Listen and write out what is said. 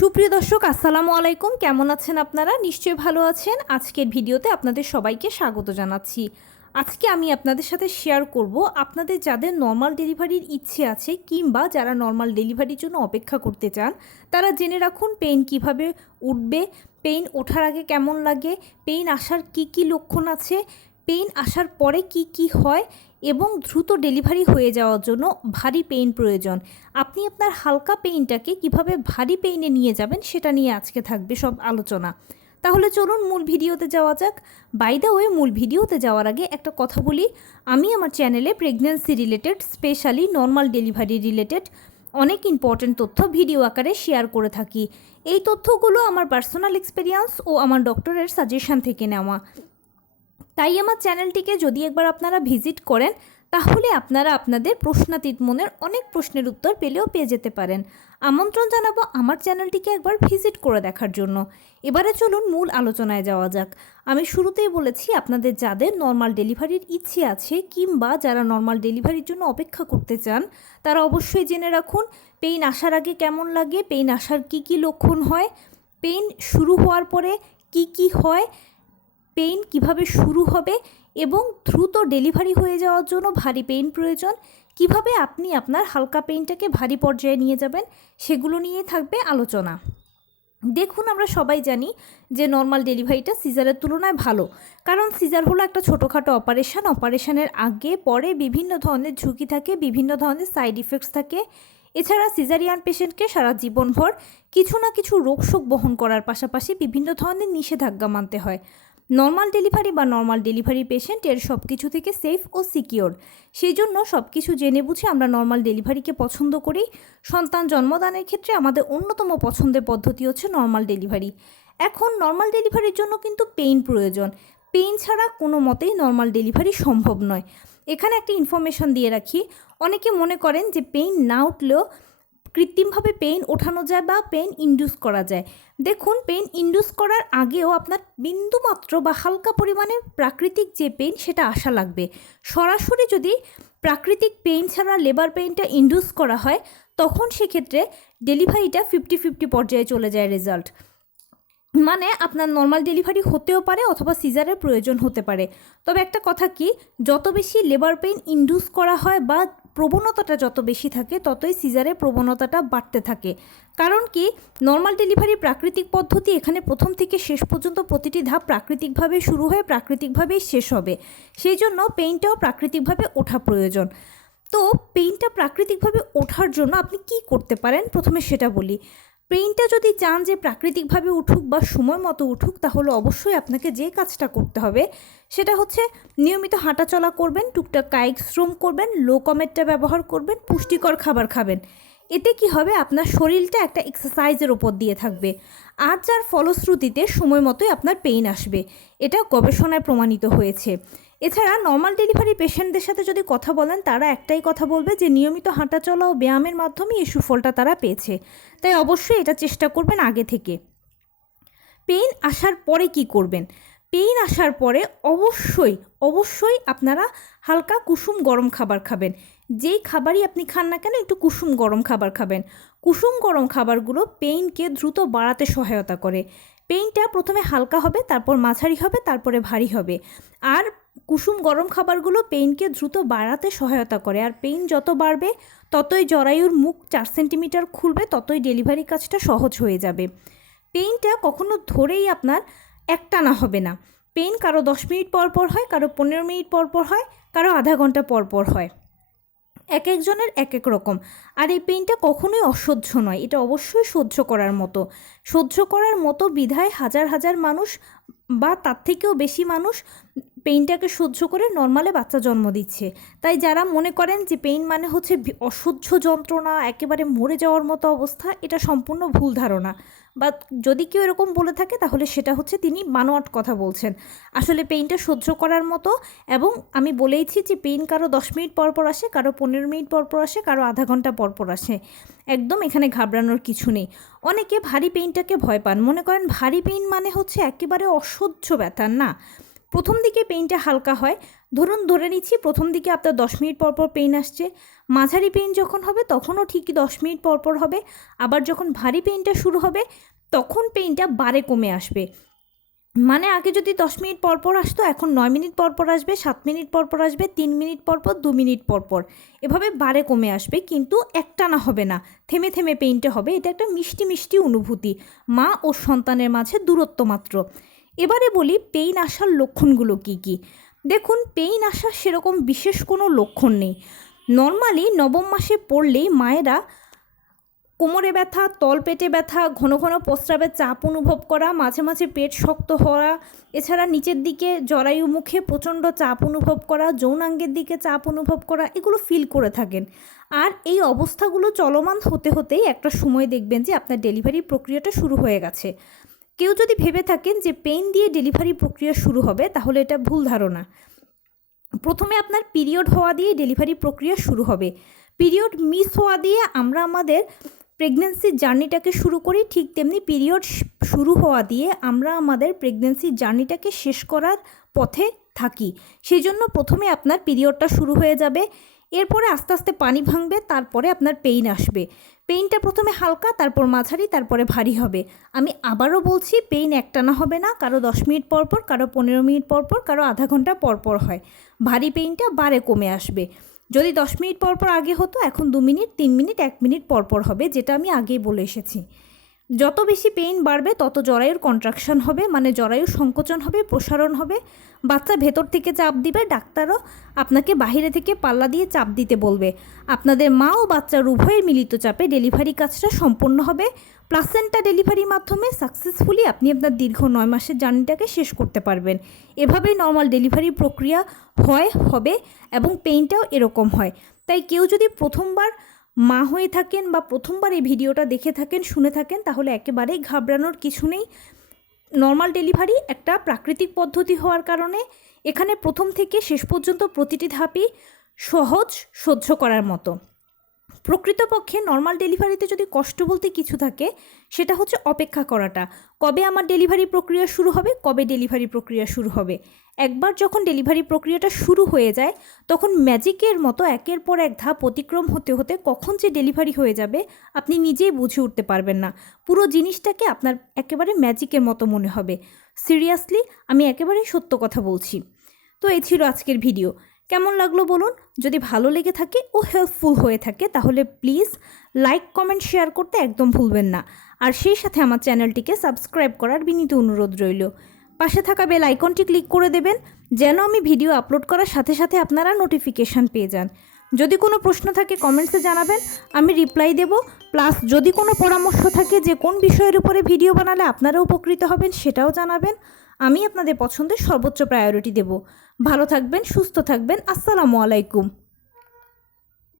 সুপ্রিয় দর্শক আসসালামু আলাইকুম। কেমন আছেন আপনারা? নিশ্চয়ই ভালো আছেন। আজকের ভিডিওতে আপনাদের সবাইকে স্বাগত জানাচ্ছি। আজকে আমি আপনাদের সাথে শেয়ার করব আপনাদের যাদের নর্মাল ডেলিভারির ইচ্ছে আছে কিংবা যারা নর্মাল ডেলিভারির জন্য অপেক্ষা করতে চান তারা জেনে রাখুন পেইন কিভাবে উঠবে, পেইন ওঠার আগে কেমন লাগে, পেইন আসার কি লক্ষণ আছে, পেইন আসার পরে কি হয় এবং দ্রুত ডেলিভারি হয়ে যাওয়ার জন্য ভারী পেইন প্রয়োজন। আপনি আপনার হালকা পেইনটাকে কিভাবে ভারী পেইনে নিয়ে যাবেন সেটা নিয়ে আজকে থাকবে সব আলোচনা। তাহলে চলুন মূল ভিডিওতে যাওয়া যাক। বাই দ্য ওয়ে, মূল ভিডিওতে যাওয়ার আগে একটা কথা বলি, আমি আমার চ্যানেলে pregnancy related, specially normal delivery related অনেক ইম্পর্ট্যান্ট তথ্য ভিডিও আকারে শেয়ার করে থাকি। এই তথ্যগুলো আমার পার্সোনাল এক্সপিরিয়েন্স ও আমার ডক্টরের সাজেশন থেকে নেওয়া। তাই আমার চ্যানেলটিকে যদি একবার আপনারা ভিজিট করেন তাহলে আপনারা আপনাদের প্রশ্নাতীত মনের অনেক প্রশ্নের উত্তর পেয়ে যেতে পারেন। আমন্ত্রণ জানাবো আমার চ্যানেলটিকে একবার ভিজিট করে দেখার জন্য। এবারে চলুন মূল আলোচনায় যাওয়া যাক। আমি শুরুতেই বলেছি আপনাদের যাদের নর্মাল ডেলিভারির ইচ্ছে আছে কিংবা যারা নর্মাল ডেলিভারির জন্য অপেক্ষা করতে চান তারা অবশ্যই জেনে রাখুন পেইন আসার আগে কেমন লাগে, পেইন আসার কি লক্ষণ হয়, পেইন শুরু হওয়ার পরে কি হয়, পেইন কিভাবে শুরু হবে এবং দ্রুত ডেলিভারি হয়ে যাওয়ার জন্য ভারী পেইন প্রয়োজন, কিভাবে আপনি আপনার হালকা পেইনটাকে ভারী পর্যায়ে নিয়ে যাবেন, সেগুলো নিয়ে থাকবে আলোচনা। দেখুন, আমরা সবাই জানি যে নর্মাল ডেলিভারিটা সিজারের তুলনায় ভালো, কারণ সিজার হলো একটা ছোটোখাটো অপারেশনের আগে পরে বিভিন্ন ধরনের ঝুঁকি থাকে, বিভিন্ন ধরনের সাইড ইফেক্টস থাকে। এছাড়া সিজারিয়ান পেশেন্টকে সারা জীবনভর কিছু না কিছু রোগশোক বহন করার পাশাপাশি বিভিন্ন ধরনের নিষেধাজ্ঞা মানতে হয়। নর্মাল ডেলিভারি বা নর্মাল ডেলিভারি পেশেন্ট এর সব কিছু থেকে সেফ ও সিকিওর। সেই জন্য সব কিছু জেনে বুঝে আমরা নর্মাল ডেলিভারিকে পছন্দ করি। সন্তান জন্মদানের ক্ষেত্রে আমাদের অন্যতম পছন্দের পদ্ধতি হচ্ছে নর্মাল ডেলিভারি। এখন নর্মাল ডেলিভারির জন্য কিন্তু পেইন প্রয়োজন। পেইন ছাড়া কোনো মতেই নর্মাল ডেলিভারি সম্ভব নয়। এখানে একটা ইনফরমেশন দিয়ে রাখি, অনেকে মনে করেন যে পেইন না উঠলেও কৃত্রিমভাবে পেইন ওঠানো যায় বা পেইন ইনডিউস করা যায়। দেখুন, পেইন ইনডিউস করার আগেও আপনার বিন্দুমাত্র বা হালকা পরিমাণে প্রাকৃতিক যে পেইন সেটা আসা লাগবে। সরাসরি যদি প্রাকৃতিক পেইন ছাড়া লেবার পেইনটা ইনডিউস করা হয় তখন সেক্ষেত্রে ডেলিভারিটা 50-50 পর্যায়ে চলে যায় রেজাল্ট। মানে আপনার নর্মাল ডেলিভারি হতেও পারে অথবা সিজারের প্রয়োজন হতে পারে। তবে একটা কথা কি, যত বেশি লেবার পেইন ইনডিউস করা হয় বা প্রবণতাটা যত বেশি থাকে ততই সিজারের প্রবণতাটা বাড়তে থাকে। কারণ কি, নর্মাল ডেলিভারি প্রাকৃতিক পদ্ধতি, এখানে প্রথম থেকে শেষ পর্যন্ত প্রতিটি ধাপ প্রাকৃতিকভাবে শুরু হয়ে প্রাকৃতিকভাবেই শেষ হবে। সেই জন্য পেইনটাও প্রাকৃতিকভাবে ওঠা প্রয়োজন। তো পেইনটা প্রাকৃতিকভাবে ওঠার জন্য আপনি কি করতে পারেন প্রথমে সেটা বলি। পেইনটা যদি চান যে প্রাকৃতিকভাবে উঠুক বা সময় মতো উঠুক তাহলে অবশ্যই আপনাকে যে কাজটা করতে হবে সেটা হচ্ছে নিয়মিত হাঁটাচলা করবেন, টুকটাক কায়িক শ্রম করবেন, লো কমেটটা ব্যবহার করবেন, পুষ্টিকর খাবার খাবেন। এতে কি হবে, আপনার শরীরটা একটা এক্সারসাইজের ওপর দিয়ে থাকবে আর যার ফলশ্রুতিতে সময় মতোই আপনার পেইন আসবে। এটা গবেষণায় প্রমাণিত হয়েছে। এছাড়া নর্মাল ডেলিভারি পেশেন্টদের সাথে যদি কথা বলেন তারা একটাই কথা বলবে যে নিয়মিত হাঁটাচলা ও ব্যায়ামের মাধ্যমে এই সুফলটা তারা পেয়েছে। তাই অবশ্যই এটা চেষ্টা করবেন আগে থেকে। পেইন আসার পরে কি করবেন? পেইন আসার পরে অবশ্যই আপনারা হালকা কুসুম গরম খাবার খাবেন। যেই খাবারই আপনি খান না কেন একটু কুসুম গরম খাবার খাবেন। কুসুম গরম খাবারগুলো পেইনকে দ্রুত বাড়াতে সহায়তা করে। পেইনটা প্রথমে হালকা হবে, তারপর মাঝারি হবে, তারপরে ভারী হবে। আর কুসুম গরম খাবারগুলো পেইনকে দ্রুত বাড়াতে সহায়তা করে। আর পেইন যত বাড়বে ততই জরায়ুর মুখ 4 সেন্টিমিটার খুলবে, ততই ডেলিভারি কাজটা সহজ হয়ে যাবে। পেইনটা কখনো ধরেই আপনার একটানা হবে না। পেইন কারো 10 মিনিট পর হয়, কারো 15 মিনিট পর হয়, কারো আধা ঘন্টা পর হয়। এক একজনের এক এক রকম। আর এই পেইনটা কখনোই অসহ্য নয়, এটা অবশ্যই সহ্য করার মতো বিধায় হাজার মানুষ বা তার থেকেও বেশি মানুষ পেইনটাকে সহ্য করে নর্মালে বাচ্চা জন্ম দিচ্ছে। তাই যারা মনে করেন যে পেইন মানে হচ্ছে অসহ্য যন্ত্রণা, একেবারে মরে যাওয়ার মতো অবস্থা, এটা সম্পূর্ণ ভুল ধারণা। বা যদি কেউ এরকম বলে থাকে তাহলে সেটা হচ্ছে তিনি বানোয়াট কথা বলছেন। আসলে পেইনটা সহ্য করার মতো। এবং আমি বলেইছি যে পেইন কারো 10 মিনিট পর আসে, কারো 15 মিনিট পর আসে, কারো আধা ঘন্টা পর আসে। একদম এখানে ঘাবড়ানোর কিছু নেই। অনেকে ভারী পেইনটাকে ভয় পান, মনে করেন ভারী পেইন মানে হচ্ছে একেবারে অসহ্য ব্যথা। না, প্রথম দিকে পেইনটা হালকা হয়, ধরে নিচ্ছি প্রথম দিকে আপনার 10 মিনিট পর পর পেইন আসছে। মাঝারি পেইন যখন হবে তখনও ঠিকই 10 মিনিট পর পর হবে। আবার যখন ভারী পেইনটা শুরু হবে তখন পেইনটা বারে কমে আসবে। মানে আগে যদি 10 মিনিট পর পর আসতো, এখন 9 মিনিট পর পর আসবে, 7 মিনিট পর পর আসবে, 3 মিনিট পর পর, 2 মিনিট পর পর, এভাবে বারে কমে আসবে। কিন্তু একটানা হবে না, থেমে থেমে পেইনটা হবে। এটা একটা মিষ্টি মিষ্টি অনুভূতি, মা ও সন্তানের মাঝে দূরত্ব মাত্র। এবারে বলি পেইন আসার লক্ষণগুলো কি কি। দেখুন, পেইন আসার সেরকম বিশেষ কোনো লক্ষণ নেই। নর্মালি নবম মাসে পড়লেই মায়েরা কোমরে ব্যথা, তলপেটে ব্যথা, ঘন ঘন প্রস্রাবের চাপ অনুভব করা, মাঝে মাঝে পেট শক্ত হওয়া, এছাড়া নিচের দিকে জরায়ু মুখে প্রচণ্ড চাপ অনুভব করা, যৌনাঙ্গের দিকে চাপ অনুভব করা, এগুলো ফিল করে থাকেন। আর এই অবস্থাগুলো চলমান হতে হতেই একটা সময় দেখবেন যে আপনার ডেলিভারি প্রক্রিয়াটা শুরু হয়ে গেছে। কেউ যদি ভেবে থাকেন যে পেইন দিয়ে ডেলিভারি প্রক্রিয়া শুরু হবে, তাহলে এটা ভুল ধারণা। প্রথমে আপনার পিরিয়ড হওয়া দিয়ে ডেলিভারি প্রক্রিয়া শুরু হবে। পিরিয়ড মিস হওয়া দিয়ে আমরা আমাদের প্রেগনেন্সির জার্নিটাকে শুরু করি, ঠিক তেমনি পিরিয়ড শুরু হওয়া দিয়ে আমরা আমাদের প্রেগনেন্সির জার্নিটাকে শেষ করার পথে থাকি। সেই জন্য প্রথমে আপনার পিরিয়ডটা শুরু হয়ে যাবে, এরপরে আস্তে আস্তে পানি ভাঙবে, তারপরে আপনার পেইন আসবে। পেইনটা প্রথমে হালকা, তারপর মাঝারি, তারপরে ভারী হবে। আমি আবারও বলছি, পেইন একটানা হবে না, কারো 10 মিনিট পর পর, কারো 15 মিনিট পর পর, কারো আধা ঘন্টা পর পর হয়। ভারী পেইনটা বারে কমে আসবে। যদি 10 মিনিট পর পর আগে হতো, এখন 2 মিনিট, 3 মিনিট, 1 মিনিট পর পর হবে, যেটা আমি আগেই বলে এসেছি। যত বেশি পেইন বাড়বে তত জরায়ুর কন্ট্রাকশন হবে, মানে জরায়ুর সংকোচন হবে, প্রসারণ হবে। বাচ্চা ভেতর থেকে চাপ দিবে, ডাক্তারও আপনাকে বাইরে থেকে পাল্লা দিয়ে চাপ দিতে বলবে। আপনাদের মা ও বাচ্চার উভয়ের মিলিত চাপে ডেলিভারি কাজটা সম্পন্ন হবে। প্লাসেন্টা ডেলিভারির মাধ্যমে সাকসেসফুলি আপনি আপনার দীর্ঘ 9 মাসের জার্নিটাকে শেষ করতে পারবেন। এভাবেই নর্মাল ডেলিভারি প্রক্রিয়া হবে এবং পেইনটাও এরকম হয়। তাই কেউ যদি প্রথমবার মা হয়ে থাকেন বা প্রথমবার এই ভিডিওটা দেখে থাকেন, শুনে থাকেন, তাহলে একেবারেই ঘাবড়ানোর কিছু নেই। নর্মাল ডেলিভারি একটা প্রাকৃতিক পদ্ধতি হওয়ার কারণে এখানে প্রথম থেকে শেষ পর্যন্ত প্রতিটি ধাপই সহজ, সহ্য করার মতো। প্রকৃতপক্ষে নর্মাল ডেলিভারিতে যদি কষ্ট বলতে কিছু থাকে, সেটা হচ্ছে অপেক্ষা করাটা। কবে আমার ডেলিভারি প্রক্রিয়া শুরু হবে, কবে ডেলিভারি প্রক্রিয়া শুরু হবে। একবার যখন ডেলিভারি প্রক্রিয়াটা শুরু হয়ে যায়, তখন ম্যাজিকের মতো একের পর এক ধাপ অতিক্রম হতে হতে কখন যে ডেলিভারি হয়ে যাবে আপনি নিজেই বুঝে উঠতে পারবেন না। পুরো জিনিসটাকে আপনার একেবারে ম্যাজিকের মতো মনে হবে। সিরিয়াসলি, আমি একেবারেই সত্য কথা বলছি। তো এই ছিল আজকের ভিডিও। কেমন লাগলো বলুন। যদি ভালো লেগে থাকে ও হেল্পফুল হয়ে থাকে, তাহলে প্লিজ লাইক, কমেন্ট, শেয়ার করতে একদম ভুলবেন না। আর সেই সাথে আমার চ্যানেলটিকে সাবস্ক্রাইব করার বিনীত অনুরোধ রইল। পাশে থাকা বেল আইকনটি ক্লিক করে দেবেন, যেন আমি ভিডিও আপলোড করার সাথে সাথে আপনারা নোটিফিকেশান পেয়ে যান। যদি কোনো প্রশ্ন থাকে কমেন্টসে জানাবেন, আমি রিপ্লাই দেব। প্লাস যদি কোনো পরামর্শ থাকে যে কোন বিষয়ের উপরে ভিডিও বানালে আপনারা উপকৃত হবেন, সেটাও জানাবেন। আমি আপনাদের পছন্দের সর্বোচ্চ প্রায়োরিটি দেব। ভালো থাকবেন, সুস্থ থাকবেন। আসসালামু আলাইকুম।